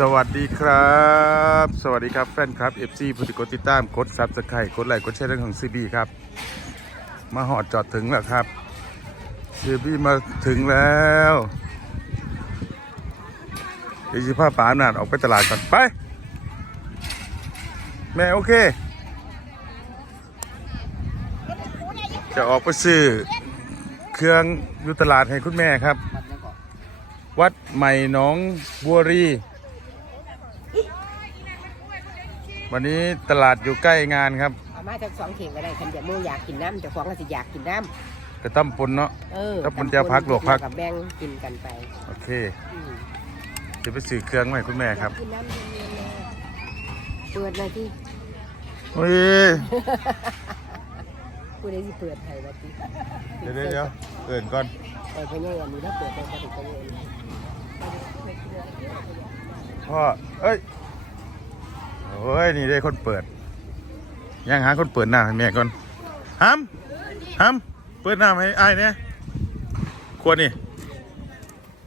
สวัสดีครับ สวัสดีครับแฟนครับ FC ผู้ติกดติดตามกดซับสไครต์กดไลค์กดแชร์เรื่องของซีบีครับ มาหอดจอดถึงแล้วครับซีบีมาถึงแล้วเดี๋ยวสิพาป๋าหนาดออกไปตลาดก่อนไป แม่โอเค จะออกไปซื้อเครื่องอยุตลาดให้คุณแม่ครับ วัดใหม่หนองบัวรี วันนี้ตลาดอยู่ใกล้งานครับเอามาจากสองเข่งก็ได้คันจะโมอยากกินน้ำเจะฟ้าของก็สิอยากกินน้กระตั้มปนเนาะำเออแล้วมันจะพักหลวกพัก กับแบ่งกินกันไปโอเคอืมจะไปซื้อเครื่องมาให้คุณแม่ครับอยากกินน้ำเย็นๆเลยเปิดเลยที่โอ้ยผู้ใดสิเปิดให้ละที่เดี๋ยวเดี๋ยวเดี๋ยวเอิ่นก่อนเออเพราะงั้นอันนี้ถ้าเปิดไปก็ถึงจะเย็นพ่อเอ้ย โอ้ย นี่ได้คนเปิด ยังหาคนเปิดหน้าให้แม่ก่อนฮัมฮัมเปิดหน้าให้อ้ายเนี่ยควรนี่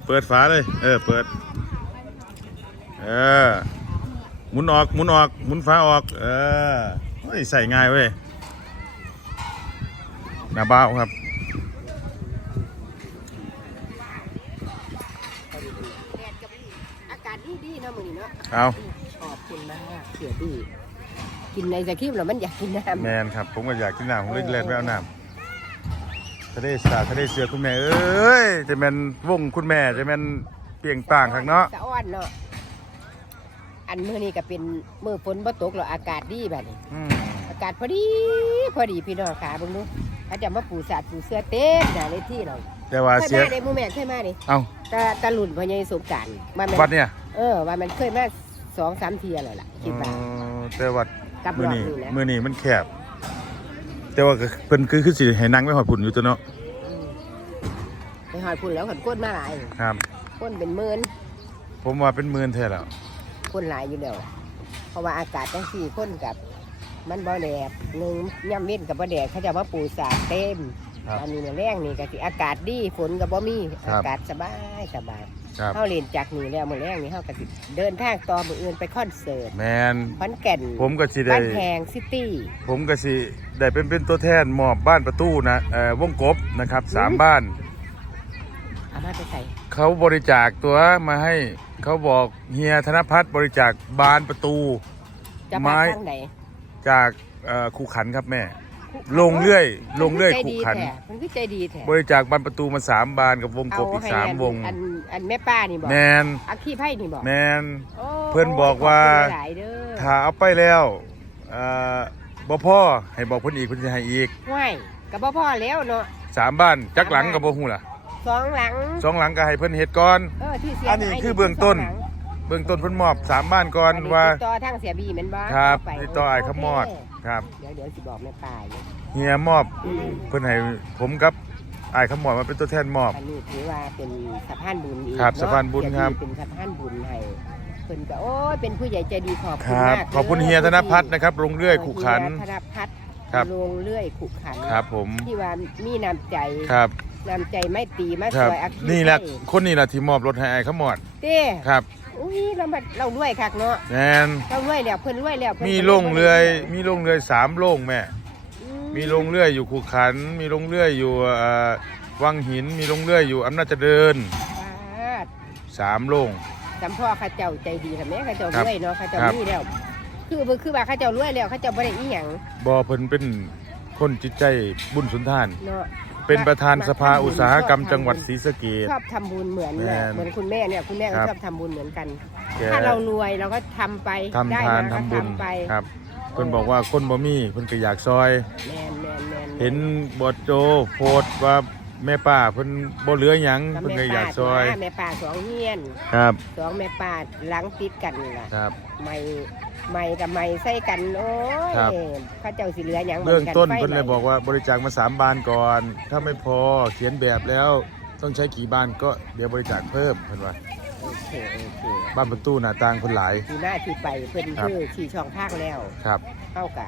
เปิดฝาเลย เออ เปิด เออ หมุนออก หมุนออก หมุนฝาออก เออเฮ้ยใส่ง่ายเว้ยหน้าบ้าวครับแดดกับอากาศดีดีๆเนาะมื้อนี้เนาะเอาขอบคุณมากเสียดีกินในสคริปต์แล้วมันอยากกินน้ำแมนครับ ผมก็อยากกินน้ำผมเลยเล่นไปเอาน้ำทะเลสาบทะเลเสือคุณแม่เอ้ยจะแมนวงคุณแม่จะแมนเปลี่ยงต่างข้างเนาะสะอ้อนเนาะอันมื้อนี้ก็เป็นมื้อฝนบ่ตกหรอกอากาศดีบัดนี้อืมอากาศพอดีพอดีพี่น้องขาเบิ่งดูเขาจะมาปูสาดปูเสื้อเต้นหน้าเลยที่เราแต่ว่าเคยเสียมาในหมู่แม่เคยมาดิเอาตาตาหลุนพอใหญสงกรารมาแม่น วัดเนี่ย เออว่ามันเคยมา สองสามเทียแล้วล่ะคิดว่าเออแต่วัดกับมืรออบนี้นี้นะมือนี้มันแคบ แต่ว่าก็เพิ่นคือคือสิให้นั่งไว้หอดผุนอยู่ตัวเนาะอืมไปหอยพุ่นแล้วขนก้นมาหลายครับ ก้นเป็นหมื่นผมว่าเป็นหมื่นแท้แล้วก้นหลายอยู่แล้วล่ะเพราะว่าอากาศจังสี่ก้นกับ มันบ่แดดหนึ่งย่ำเว้นกับบ่แดดเขาจะมาปูสาดเต็ม ครับ อันนี้เนี่ยแรงนี่ก็สิอากาศดีฝนกับบ่มี ครับ อากาศสบายสบาย ครับ เขาเรียนจากนี่แล้วมื้อแรกนี่เขาก็สิเดินทางต่อมื้ออื่นไปคอนเสิร์ตแมนขอนแก่นผมก็สิได้ บ้านแพงซิตี้ ผมก็สิได้เป็นเป็นตัวแทนมอบบ้านประตูนะเอ่อวงกบนะครับสามบ้าน เอามาไปใส่เขาบริจาคตัวมาให้เขาบอกเฮียธนพัฒน์บริจาคบานประตู จะไม้มาทางไหนจากเอ่อคูขันครับแม่ ลงเรื่อย ลงเรื่อยใจคูดีขันแท้มันคือใจดีแท้บริจาคบานประตูมาสามบานกับวงกบอีกให้สามอันวง อันอันแม่ป้านี่บอกแมนอาคีไพ่นี่บอกแมนโอ้เพิ่นบอกว่าขอบคุณหลายๆเด้อถ้าเอาไปแล้วเอ่อบ่พ่อให้บอกเพิ่นอีกเพิ่นจะให้อีกห้วยกับพ่อแล้วเนาะสามบ้านจักหลังกับบ่ฮู้ล่ะสองหลังสองหลังก็ให้เพิ่นเฮ็ดก่อน เออที่เสียอันนี้หายคือเบื้องต้น สหลั เบื้องต้นเพิ่นมอบสามบ้านก่อนอันนี้ว่าติดต่อทางเสียบีแม่นบ่ครับเาไปติดต่อไอ้ขมอดโเคครับเดี๋ยวเดี๋ยวสิบอกแม่ป้าอยู่เฮียมอบเพิ่นให้ผมกับไอ้ายขมอดมาเป็นตัวแทนมอบอันนี้ถือว่าเป็นสะพานบุญอีกครับเะสะพานบุญครับเสียเป็นสะพานบุญให้เพิ่นก็โอ้ยเป็นผู้ใหญ่ใจดีขอบคคุณรับมากขอบคุณเฮียธนพัฒน์นะครับลงเรื่อยขู่ขันเฮียธนพัฒน์ครับลงเรื่อยขุขันครับผมที่ว่ามีน้ำใจครับน้ำใจไม่ตีมาครับสวยอาคีนี่แหละให้คนนี้แหละที่มอบรถให้ไอ้ายขมอดเต้ครับ อุ้ยเราบัดเรารวยคักเนาะแมนเรารวยแล้วเพิ่นรวยแล้วเพิ่นมีก็ลงเรือยมีลงเรือยสามลงแม่ อืมีลงเรื่อยอยู่ขู่ขัน มีลงเรื่อยอยู่เอ่อวังหิน มีลงเรื่อยอยู่อำนาจเจริญบาดสามลงจำพ่อข้าเจ้าใจดีละแม่ข้าเจ้าครับรวยเนาะข้าเจ้าครับ มีแล้วคือบ่คือว่าข้าเจ้ารวยแล้วข้าเจ้าบ่ได้อีหยังบอเพิ่นเป็นคนจิตใจบุญสุนทานเนาะ เป็นประธานสภาชบทำบุญอุตสาหกรรมชอบทำจังหวัดศรีสะเกษ ชอบทำบุญเหมือนแม่น่ะนเหมือนคุณแม่เนี่ยคุณแม่ก็ครับชอบทำบุญเหมือนกัน แก ถ้าเรารวยเราก็ทำไปทำได้ทานมาก็ทำบุญไปครับเพิ่นบอกว่าคนบ่มีเพิ่นก็อยากซอย แมนแมนแมนเห็นบอดโจโพสต์ว่า แม่ป้าเพิ่นบ่เหลือหยังเพิ่นก็อยากซอย แม่ป่าสองเฮียนครับ สองแม่ป่าหลังติดกันนี่ล่ะครับ ไม่ไม่กับไม่ใส่กันโอ้ยครับ เข้าเจ้าสิเหลือหยังเบื้องต้นไฟเพิ่นเลยไหม้บอกว่าบริจาคมาสามบานก่อน ถ้าไม่พอเขียนแบบแล้วต้องใช้กี่บานก็เดี๋ยวบริจาคเพิ่มเพิ่นว่าโอเคโอเคบ้านประตูหน้าต่างเพิ่นหลาย ทีหน้าที่ไปเพิ่นครับ คือขี่ช่องทางแล้วครับ เข้ากะ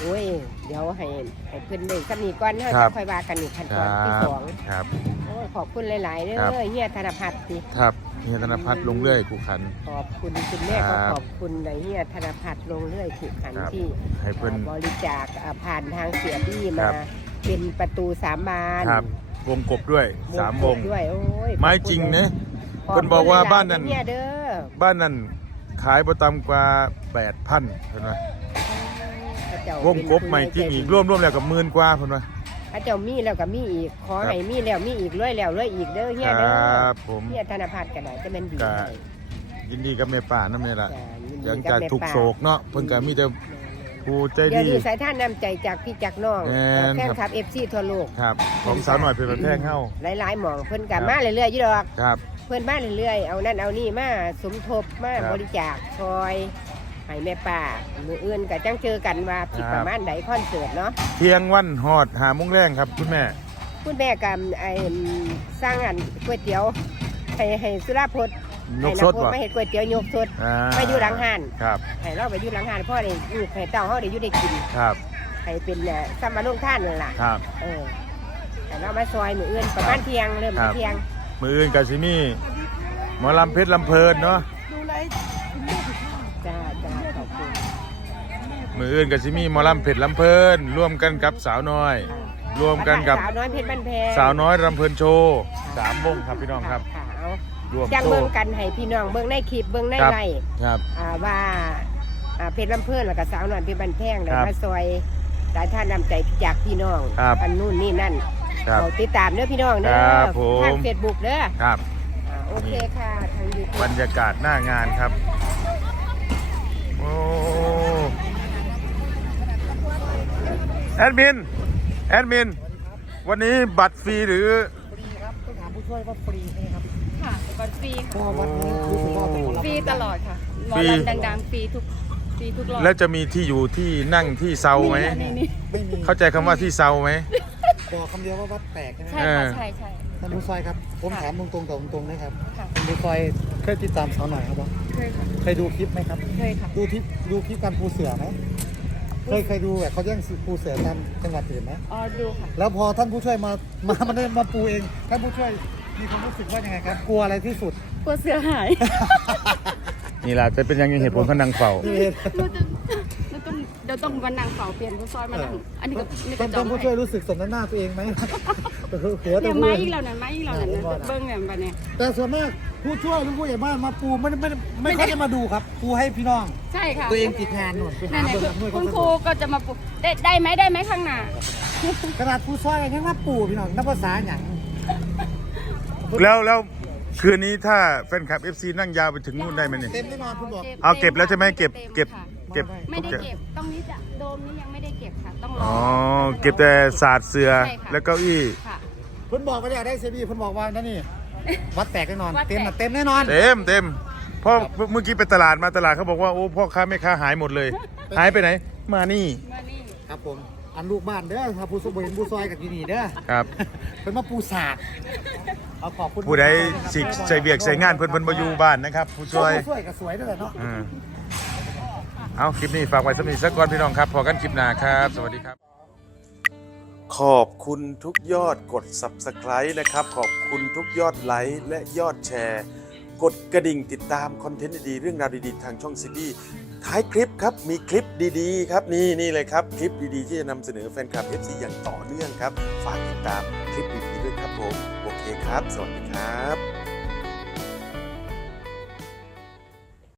โอ้ย เดี๋ยวให้ให้เพิ่นได้สำนีก่อนเฮาครัจะบ ค่อยว่ากันอีกขั้นคตอนรัที่บสองครับ โอ้ยขอบคุณหลายๆเด้ครับ อเฮียธนพัฒน์ติครับเฮียธนพัฒน์ลงเรื่อยกูขัน ขอบคุณคุณแม่ครัก็บขอบคุณในเฮียธนพัฒน์ลงเรื่อยถูกขันครับ ที่ให้เพิ่นบริจาคอ่าผ่านทางเสียบี้ครัมา บ เป็นประตูสามบานครับ วงกบด้วยสามวง ด้วยโอ้ยไม้ขอบคุณจริงนะ ขเพิ่นบอกว่าบ้านนั้น เฮียเด้อบ้านนั้นขายประตำกว่าแปดพันเห็นไหมพระ เจ้าวงกบใหม่จริงอีกร่วมร่วมๆแล้วกับหมื่นกว่าเพิ่นว่าพระเจ้ามีแล้วก็มีอีก ขอครับให้มีแล้วมีอีกเรื่อยแล้วเรื่อยอีกเด้อเฮียคเด้อรับผม เฮียธนพัฒน์กันหน่อยจะเป็นดีครับให้ ยินดีกับแม่ป่านั่นแหละจ้ะยินดียังกับจะแม่ทุกป้าโศกเนาะเพิ่นก็มีแต่ผู้ใจเดี๋ยวดี นี้สายท่านน้ำใจจากพี่จากน้องแม่น แฟนครับคลับเอฟซีทั่วโลก ครับ ของสาวหน่อยเป็นประแพงเฮา หลายๆหมองเพิ่นครักับ มาเรื่อยๆอยี่ดอก ครับ เพิ่นมาเรื่อยๆ เอานั่นเอานี่มาสมทบมาครับบริจาคซอย ให้แม่ป้ามืออื่นก็จังเจอกันว่าผิดครับประมาณใดคอนเสิร์ตเนาะเที่ยงวันฮอดหาโมงแรงครับคุณแม่ คุณแม่กับไอ้สร้างอันก๋วยเตี๋ยวให้ให้สุราพจน์นให้กนสดพจบ่น์มาเฮ็ดก๋วยเตี๋ยวยกสดอ่าไปอยู่หลังห้านครับให้เราไปอยู่หลังห้านพ่อได้ลูกให้เต้าเฮาได้อยู่ได้กินครับให้เป็นเนี่ยซ้ำมาลงท่านนั่นล่ะครับเออให้เรามาซอยมืออื่นประมาณเที่ยงเริ่มครับเที่ยงมืออื่นกับซิมี่หมอลำเพชรลำเพลินเนาะ มืออื่นกับซิมี่หมอลำเพชรลำเพลินร่วมกันกับสาวน้อยร่วมกันกับ สาวน้อยเพชรบ้านแพงสาวน้อยลำเพลินโชว์สามวงครับพี่น้องครับค่ะเอารวมจังโชเบิ่งว์กันให้พี่น้องเบิ่งในคลิปเบิ่งในครับไลฟ์ครับ อ่าว่าอ่าเพชรลำเพิ่นแล้วก็สาวน้อยเพชรบ้านแพงเดี๋ยวครับมาซอยหลายท่านนำใจจากพี่น้องครับอันนู่นนี่นั่นครับเอาติดตามเด้อพี่น้องเด้อครับผม ทางเฟซบุ๊กเด้อครับ อ่าโอเคค่ะทางยูทูบรรยากาศหน้างานครับ โอ้ แอดมิน แอดมิน วันนี้บัตรฟรีหรือต้องถามผู้ช่วยว่าฟรีใช่ไหมครับค่ะบัตรฟรีเพราะค่ะว่าวันนี้รู้สึกว่าเป็นหมอลำฟรีตลอดค่ะหมอฟรี ลำดังๆฟรีทุกฟรีทุกรอบแล้วจะมีที่อยู่ที่นั่งที่เซาไหม นี่นี่ไม่มีเข้าใจคำว่าที่เซาไหม บอกคำเดียวว่าวัดแตกใช่ไหมใช่เอค่ะอใช่ใช่ ท่านผู้ช่วยครับผมค่ะถามตรงๆต่อตรงๆนะครับค่ะ ท่านผู้ช่วยเคยติดตามสาวหน่อยครับบอเคยค่ะเคยดูคลิปไหมครับ เคยค่ะ ดูคลิปดูคลิปการปูเสือไหม เคยเคยดูแบบเขาแย่งปูเสือตามจังหวัดอื่นไหมอ๋อดูค่ะ แล้วพอท่านผู้ช่วยมา มามาได้มาปูเอง ท่านผู้ช่วยมีความรู้สึกว่ายังไงครับ กลัวอะไรที่สุด กลัวเสือหาย นี่แหละจะเป็นยังไงเหตุผลเขานั่งเฝ้านี่เองเราจะ เราต้องเดี๋ยวต้องวันนางเฝ้าเปลี่ยนผู้ซอยมานั่งอันนี้ก็นี่ก็ท่านจอท่านงผู้ให้ช่วยรู้สึกสมน้ำหน้าตัวเองไหมหัวแต่เนี่ยพูไม้ดอีกแล้วนะไม้อีกแล้วนะเบิ้งเนี่ยบัดเนี่ย แต่ส่วนมากผู้ช่วยหรือผู้ใหญ่บ้านมาปูไม่ได้ไม่ได้ไม่ค่อยได้มาดูครับ ปูให้พี่น้อง ใช่ค่ะตัวเองติดงานหนุนไปหานั่นแหละเบอคือร์หน่วยคุณนครูก็จะมาปลุกได้ได้ไหมได้ไหมข้างหน้า ขนาดผู้ช่วยยังมาปูพี่น้องนับภาษาอย่างแล้วแล้วคืนนี้ถ้าแฟนคลับ FC นั่งยาวไปถึงนู่นได้ไหมเนี่ย เต็มแน่นอนคุณบอก เอาเก็บแล้วใช่ไหมเก็บเก็บ ค่ะ เก็บไม่ได้เก็บตรงนี้จะโดมนี้ยังไม่ได้เก็บค่ะต้องรออ๋ออเก็บแต่ศาสตร์เสือใช่ค่ะแล้วเก้าอี้ค่ะคุณบอกไปเลยได้เซบีคุณบอกว่านั่นนี่วัดแตกแน่นอนวัดแตกเต็มนะเต็มแน่นอน เต็มเต็มเพราะเมื่อกี้ไปตลาดมาตลาดเขาบอกว่าโอ้พ่อค้าแม่ค้าหายหมดเลย หายไปไหน มานี่มานี่ครับผมอันลูกบ้านเด้อครับผู้สมบูรณ์ผู้ซอยกับที่นี่เด้อครับเป็นมาปูศาสตร์เอาขอบคุณผู้ใดสิใส่เบียกใส่งานเพิ่นเพิ่นมาอยู่บ้านนะครับ ผู้ช่วยผู้ช่วยกับสวยด้วยแหละเนาะอืม เอาคลิปนี้ฝากไว้สำหรับสักก่อนพี่น้องครับพอกันคลิปหน้าครับ สวัสดีครับ ขอบคุณทุกยอดกด Subscribe นะครับ ขอบคุณทุกยอดไลค์และยอดแชร์ กดกระดิ่งติดตามคอนเทนต์ดีๆเรื่องราวดีๆทางช่องซีบีท้ายคลิปครับมีคลิปดีๆ ครับนี่นี่เลยครับคลิปดีๆ ที่จะนำเสนอแฟนคลับ FC อย่างต่อเนื่องครับ ฝากติดตามคลิปดีๆด้วยครับผมโอเคครับ สวัสดีครับ